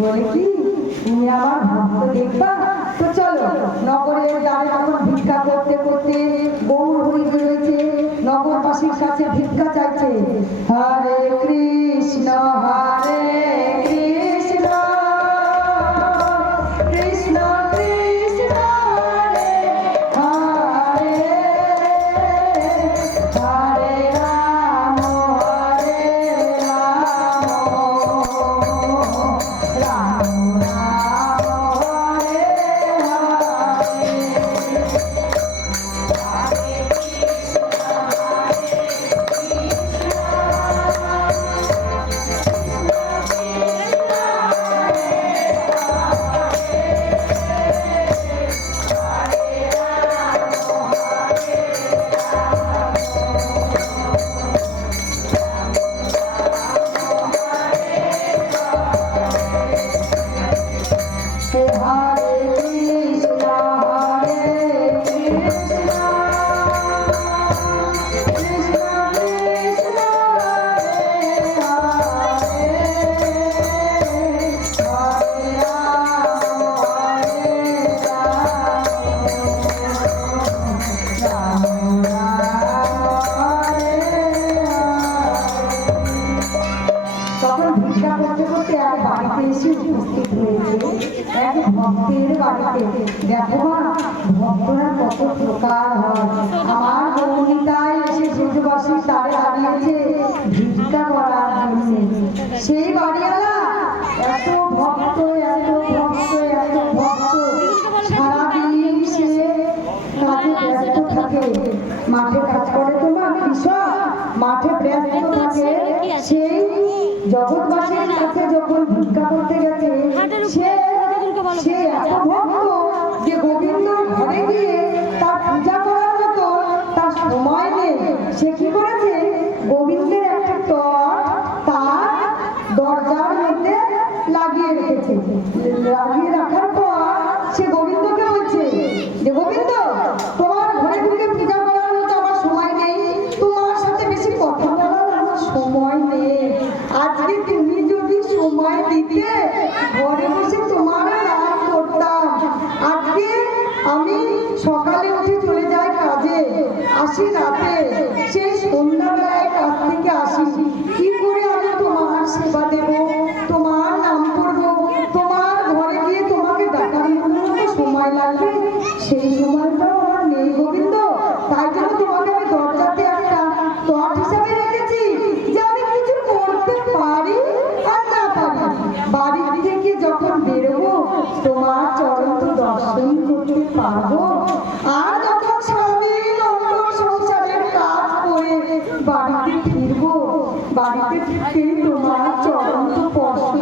বলে কি তুমি আমার ভক্ত দেখবা? তো চলো, নগরের দ্বারে এখন ভিক্ষা করতে করতে গৌর হরি রয়েছে, নগরবাসীর কাছে ভিক্ষা চাইছে। হরে কৃষ্ণ হরে কৃষ্ণ কৃষ্ণ কৃষ্ণ হরে হরে, হরে রাম হরে রাম, রাম রাম হরে ভক্তের বাড়িতে। দেখো মা, ভক্তরা কত প্রকার হয়। আমার গৌরিতায় এসে ব্রজবাসী তারে হারিয়েছে ভিক্ষা করার জন্য। সেই বাড়িওয়ালা এত ভক্ত, এত ভক্ত, এত ভক্ত, সারাদিন সে কাজে ব্যস্ত থাকে। মাঠে কাজ করে তো মা, কৃষক মাঠে ব্যস্ত থাকে। সেই জগৎবাসীর কাছে যখন ভিক্ষা করতে গেছে, সে এত ভক্ত যে গোবিন্দর ঘরে গিয়ে তার পূজা করার মতো তার সময় নেই। সে কি করেছে, গোবিন্দের একটা টর্চ তার দরজার মধ্যে লাগিয়ে রেখেছে। লাগিয়ে রাখার পর সে গোবিন্দকে বলছে যে গোবিন্দ, তোমার ঘরে ঢুকে পূজা করার মতো আমার সময় নেই, তোমার সাথে বেশি কথা বলার আমার সময় নেই। আজকে তুমি যদি সময় দিতে ঘরে বসে তোমার আজকে আমি সকালে উঠে চলে যাই কাজে, আসি রাতে, সেই সন্ধ্যাবেলায় কাজ থেকে আসি, কি করে আমি তোমার সেবা দেব, তোমার নাম করবো, তোমার ঘরে গিয়ে তোমাকে ডাকার মতো সময় লাগবে, সেই সময়টাও আমার নেই গোবিন্দ। তাই জন্য তোমাকে আমি দরজাতে একটা টর্চ হিসাবে রেখেছি, যে আমি কিছু করতে পারি আর না পারি, বাড়ি থেকে যখন বেরোবো তোমার চরণ তো দর্শন করতে পারবো। আর যখন সারাদিন অন্য সংসারের কাজ করে বাড়িতে ফিরবো, বাড়িতে ফিরে তোমার চরণ তো স্পর্শ